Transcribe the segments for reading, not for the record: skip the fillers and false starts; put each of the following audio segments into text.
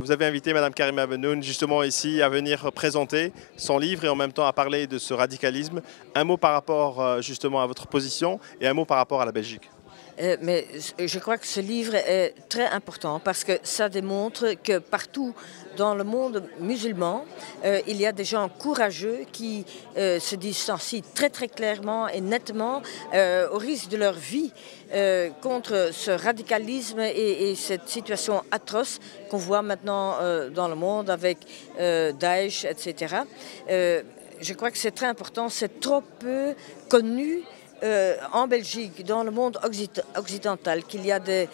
Vous avez invité Madame Karima Bennoune justement ici à venir présenter son livre et en même temps à parler de ce radicalisme. Un mot par rapport justement à votre position et un mot par rapport à la Belgique. Mais je crois que ce livre est très important parce que ça démontre que partout dans le monde musulman, il y a des gens courageux qui se distancient très très clairement et nettement au risque de leur vie contre ce radicalisme et cette situation atroce qu'on voit maintenant dans le monde avec Daesh, etc. Je crois que c'est très important, c'est trop peu connu. En Belgique, dans le monde occidental, qu'il y a des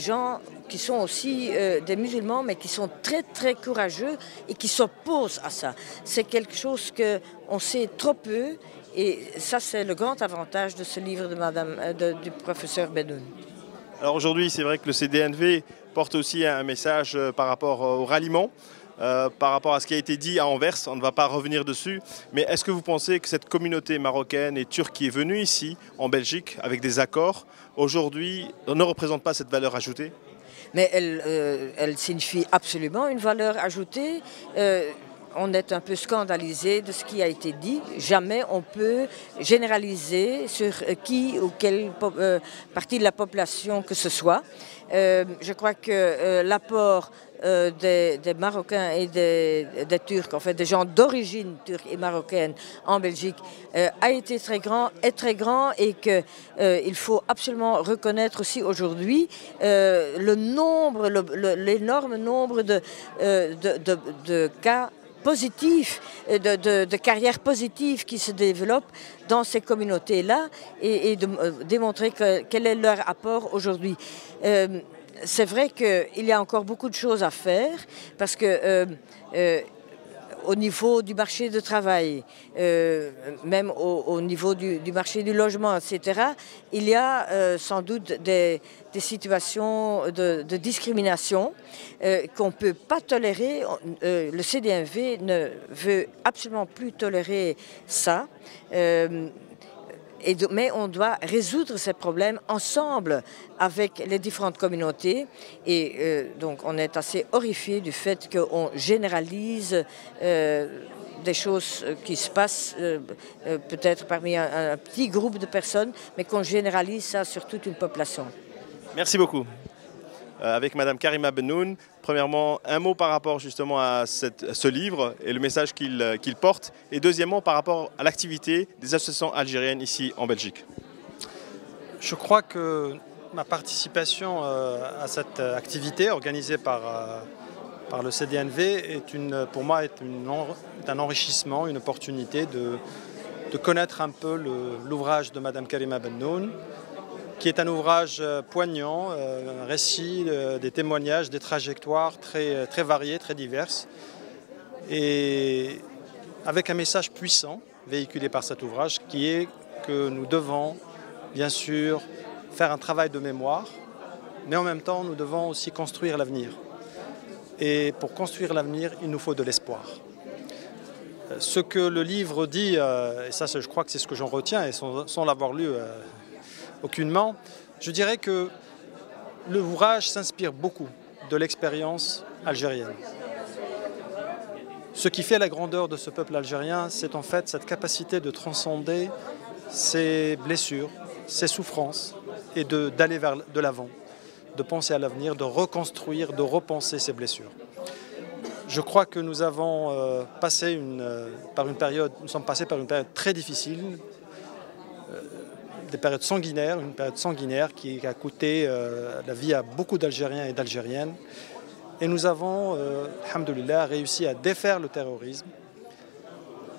gens qui sont aussi des musulmans, mais qui sont très très courageux et qui s'opposent à ça. C'est quelque chose qu'on sait trop peu et ça c'est le grand avantage de ce livre du professeur Bennoune. Alors aujourd'hui, c'est vrai que le CDNV porte aussi un message par rapport au ralliement. Par rapport à ce qui a été dit à Anvers, on ne va pas revenir dessus, mais est-ce que vous pensez que cette communauté marocaine et turque qui est venue ici, en Belgique, avec des accords, aujourd'hui ne représente pas cette valeur ajoutée? Mais elle signifie absolument une valeur ajoutée. On est un peu scandalisé de ce qui a été dit. Jamais on peut généraliser sur qui ou quelle partie de la population que ce soit. Je crois que l'apport des Marocains et des Turcs, en fait des gens d'origine turque et marocaine en Belgique, a été très grand, est très grand et qu'il faut absolument reconnaître aussi aujourd'hui l'énorme nombre de cas positifs, de carrières positives qui se développent dans ces communautés-là et de démontrer quel est leur apport aujourd'hui. C'est vrai qu'il y a encore beaucoup de choses à faire parce que au niveau du marché du travail, même au niveau du marché du logement, etc., il y a sans doute des situations de discrimination qu'on ne peut pas tolérer. Le CDNV ne veut absolument plus tolérer ça. Mais on doit résoudre ces problèmes ensemble avec les différentes communautés et donc on est assez horrifié du fait qu'on généralise des choses qui se passent peut-être parmi un petit groupe de personnes, mais qu'on généralise ça sur toute une population. Merci beaucoup. Avec Madame Karima Bennoune, premièrement, un mot par rapport justement à ce livre et le message qu'il porte, et deuxièmement par rapport à l'activité des associations algériennes ici en Belgique. Je crois que ma participation à cette activité organisée par le CDNV pour moi est un enrichissement, une opportunité de connaître un peu l'ouvrage de Madame Karima Bennoune, qui est un ouvrage poignant, un récit, des témoignages, des trajectoires très, très variées, très diverses, et avec un message puissant véhiculé par cet ouvrage qui est que nous devons, bien sûr, faire un travail de mémoire, mais en même temps, nous devons aussi construire l'avenir. Et pour construire l'avenir, il nous faut de l'espoir. Ce que le livre dit, et ça je crois que c'est ce que j'en retiens, et sans l'avoir lu aucunement, je dirais que l'ouvrage s'inspire beaucoup de l'expérience algérienne. Ce qui fait la grandeur de ce peuple algérien, c'est en fait cette capacité de transcender ses blessures, ses souffrances et d'aller vers de l'avant, de penser à l'avenir, de reconstruire, de repenser ses blessures. Je crois que nous avons nous sommes passés par une période très difficile, une période sanguinaire qui a coûté la vie à beaucoup d'Algériens et d'Algériennes. Et nous avons, alhamdoulilah, réussi à défaire le terrorisme,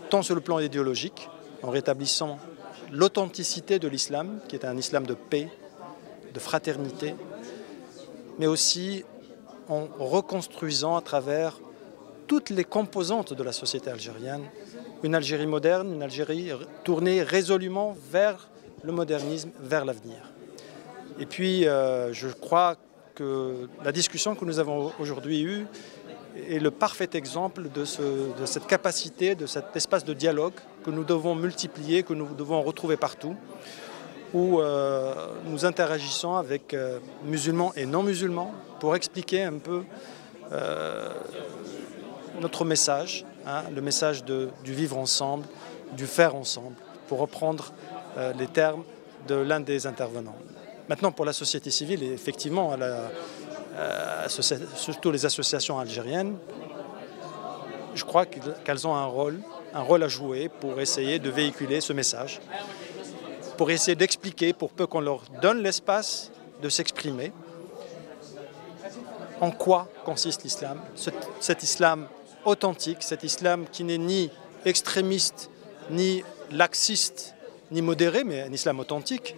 tant sur le plan idéologique, en rétablissant l'authenticité de l'islam, qui est un islam de paix, de fraternité, mais aussi en reconstruisant à travers toutes les composantes de la société algérienne, une Algérie moderne, une Algérie tournée résolument vers le modernisme, vers l'avenir. Et puis, je crois que la discussion que nous avons aujourd'hui eue est le parfait exemple de cette capacité, de cet espace de dialogue que nous devons multiplier, que nous devons retrouver partout, où nous interagissons avec musulmans et non-musulmans pour expliquer un peu notre message, hein, le message du vivre ensemble, du faire ensemble, pour reprendre les termes de l'un des intervenants. Maintenant, pour la société civile, et effectivement, surtout les associations algériennes, je crois qu'elles ont un rôle à jouer pour essayer de véhiculer ce message, pour essayer d'expliquer, pour peu qu'on leur donne l'espace de s'exprimer, en quoi consiste l'islam, cet islam authentique, cet islam qui n'est ni extrémiste, ni laxiste, ni modéré, mais un islam authentique,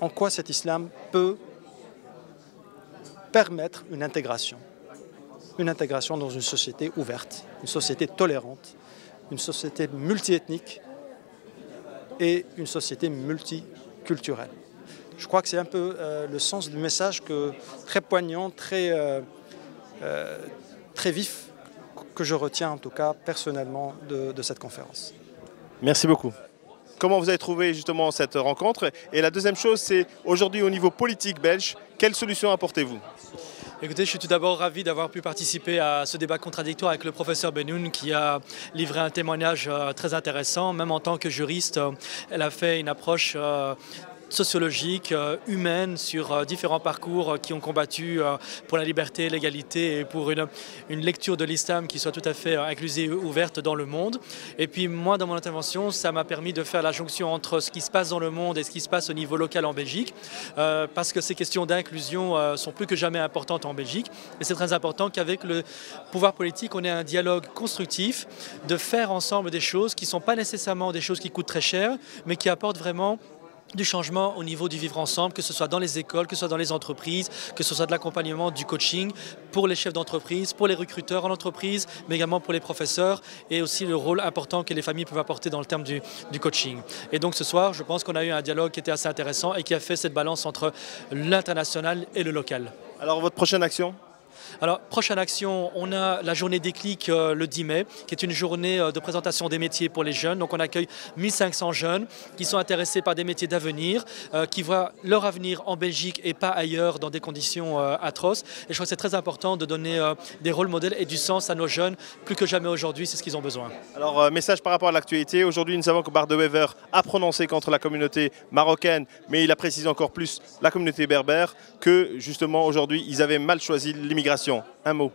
en quoi cet islam peut permettre une intégration dans une société ouverte, une société tolérante, une société multiethnique et une société multiculturelle. Je crois que c'est un peu le sens du message très poignant, très vif, que je retiens en tout cas personnellement de cette conférence. Merci beaucoup. Comment vous avez trouvé justement cette rencontre? Et la deuxième chose, c'est aujourd'hui au niveau politique belge, quelles solutions apportez-vous? Écoutez, je suis tout d'abord ravi d'avoir pu participer à ce débat contradictoire avec le professeur Bennoune qui a livré un témoignage très intéressant. Même en tant que juriste, elle a fait une approche sociologique, humaine, sur différents parcours qui ont combattu pour la liberté, l'égalité et pour une lecture de l'islam qui soit tout à fait inclusive et ouverte dans le monde. Et puis moi, dans mon intervention, ça m'a permis de faire la jonction entre ce qui se passe dans le monde et ce qui se passe au niveau local en Belgique, parce que ces questions d'inclusion sont plus que jamais importantes en Belgique. Et c'est très important qu'avec le pouvoir politique, on ait un dialogue constructif, de faire ensemble des choses qui ne sont pas nécessairement des choses qui coûtent très cher, mais qui apportent vraiment du changement au niveau du vivre ensemble, que ce soit dans les écoles, que ce soit dans les entreprises, que ce soit de l'accompagnement, du coaching pour les chefs d'entreprise, pour les recruteurs en entreprise, mais également pour les professeurs et aussi le rôle important que les familles peuvent apporter dans le terme du coaching. Et donc ce soir, je pense qu'on a eu un dialogue qui était assez intéressant et qui a fait cette balance entre l'international et le local. Alors votre prochaine action? Alors, prochaine action, on a la journée Déclic le 10 mai, qui est une journée de présentation des métiers pour les jeunes. Donc, on accueille 1500 jeunes qui sont intéressés par des métiers d'avenir, qui voient leur avenir en Belgique et pas ailleurs dans des conditions atroces. Et je crois que c'est très important de donner des rôles modèles et du sens à nos jeunes. Plus que jamais aujourd'hui, c'est ce qu'ils ont besoin. Alors, message par rapport à l'actualité. Aujourd'hui, nous savons que Bart de Wever a prononcé contre la communauté marocaine, mais il a précisé encore plus la communauté berbère, que justement aujourd'hui, ils avaient mal choisi l'immigration. Un mot.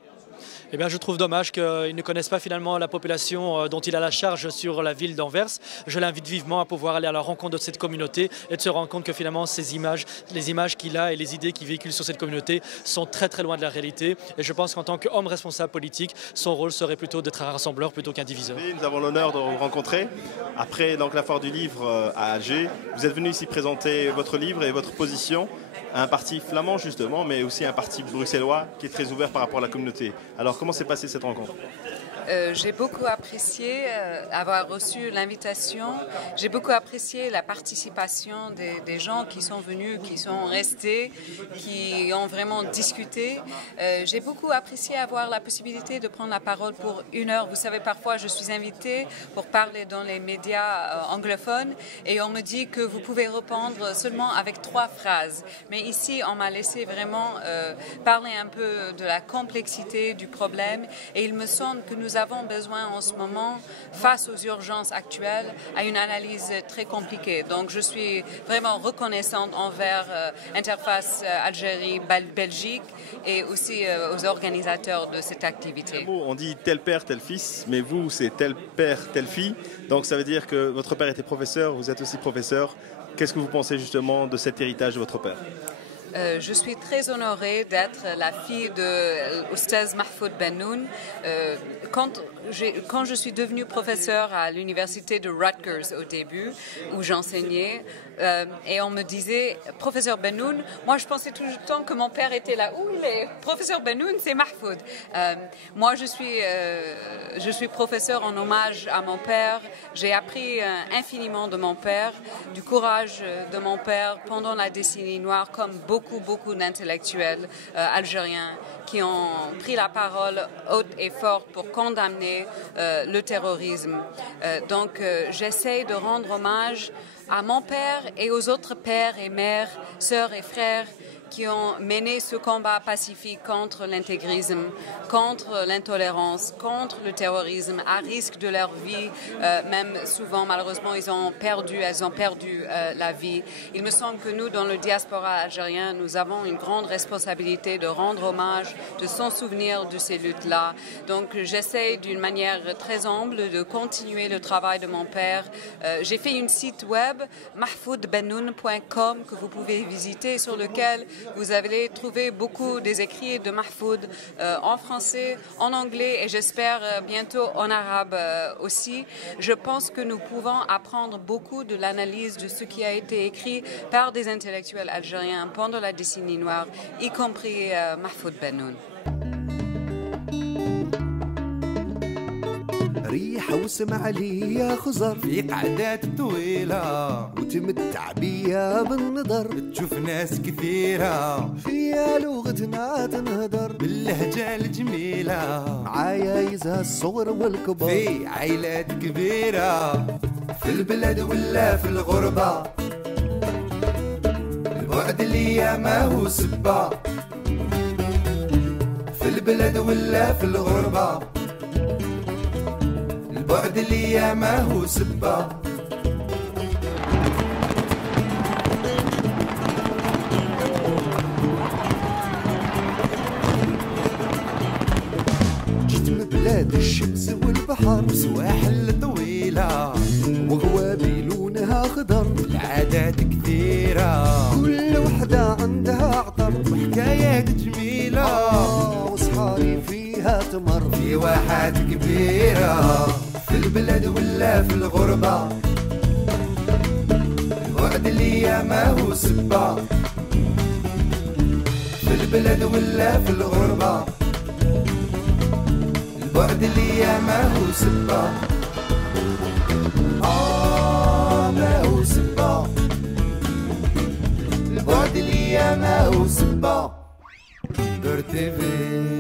Eh bien, je trouve dommage qu'ils ne connaissent pas finalement la population dont il a la charge sur la ville d'Anvers. Je l'invite vivement à pouvoir aller à la rencontre de cette communauté et de se rendre compte que finalement ces images, les images qu'il a et les idées qu'il véhicule sur cette communauté sont très très loin de la réalité. Et je pense qu'en tant qu'homme responsable politique, son rôle serait plutôt d'être un rassembleur plutôt qu'un diviseur. Nous avons l'honneur de vous rencontrer. Après donc, la foire du livre à Alger, vous êtes venu ici présenter votre livre et votre position à un parti flamand justement, mais aussi un parti bruxellois qui est très ouvert par rapport à la communauté. Alors comment s'est passée cette rencontre? J'ai beaucoup apprécié avoir reçu l'invitation. J'ai beaucoup apprécié la participation des gens qui sont venus, qui sont restés, qui ont vraiment discuté. J'ai beaucoup apprécié avoir la possibilité de prendre la parole pour 1 heure. Vous savez, parfois, je suis invitée pour parler dans les médias anglophones et on me dit que vous pouvez répondre seulement avec 3 phrases. Mais ici, on m'a laissé vraiment parler un peu de la complexité du problème et il me semble que nous avons besoin en ce moment, face aux urgences actuelles, à une analyse très compliquée. Donc je suis vraiment reconnaissante envers Interface Algérie-Belgique et aussi aux organisateurs de cette activité. On dit tel père, tel fils, mais vous, c'est tel père, telle fille. Donc ça veut dire que votre père était professeur, vous êtes aussi professeur. Qu'est-ce que vous pensez justement de cet héritage de votre père? Je suis très honorée d'être la fille de Oustaz Mahfoud Bennoune. Quand je suis devenue professeure à l'université de Rutgers au début, où j'enseignais, et on me disait « Professeur Bennoune », moi je pensais tout le temps que mon père était là. Où il est? Professeur Bennoune, c'est Mahfoud. Moi je suis professeure en hommage à mon père. J'ai appris infiniment de mon père, du courage de mon père pendant la décennie noire, comme beaucoup d'intellectuels algériens qui ont pris la parole haute et forte pour condamner condamner le terrorisme. Donc j'essaie de rendre hommage à mon père et aux autres pères et mères, sœurs et frères qui ont mené ce combat pacifique contre l'intégrisme, contre l'intolérance, contre le terrorisme, à risque de leur vie. Même souvent, malheureusement, elles ont perdu la vie. Il me semble que nous, dans le diaspora algérien, nous avons une grande responsabilité de rendre hommage, de s'en souvenir de ces luttes-là. Donc, j'essaie d'une manière très humble de continuer le travail de mon père. J'ai fait une site web, mahfoudbennoun.com, que vous pouvez visiter, sur lequel vous allez trouver beaucoup des écrits de Mahfoud en français, en anglais et j'espère bientôt en arabe aussi. Je pense que nous pouvons apprendre beaucoup de l'analyse de ce qui a été écrit par des intellectuels algériens pendant la décennie noire, y compris Mahfoud Bennoun. ريحة وسمع لي خزر في قعدات طويلة وتمتع بيا بالنظر تشوف ناس كثيرة فيها لغتنا تنهدر باللهجة الجميلة معايا يزها الصغر والكبر في عائلات كبيرة في البلد ولا في الغربة البعد اللي ما هو سبة في البلد ولا في الغربة البعد اللي ما هو سبة جيت من بلاد الشمس والبحر سواحل طويلة وغوابي لونها خضر العادات كثيرة كل وحدة عندها عطر وحكايات جميلة وصحاري فيها تمر في واحات كبيرة في البلد ولا في الغربة البعد اللي ما هو سبة في البلد ولا في الغربة البعد اللي ما هو سبة ما هو سبة البعد اللي ما هو سبة دور تي في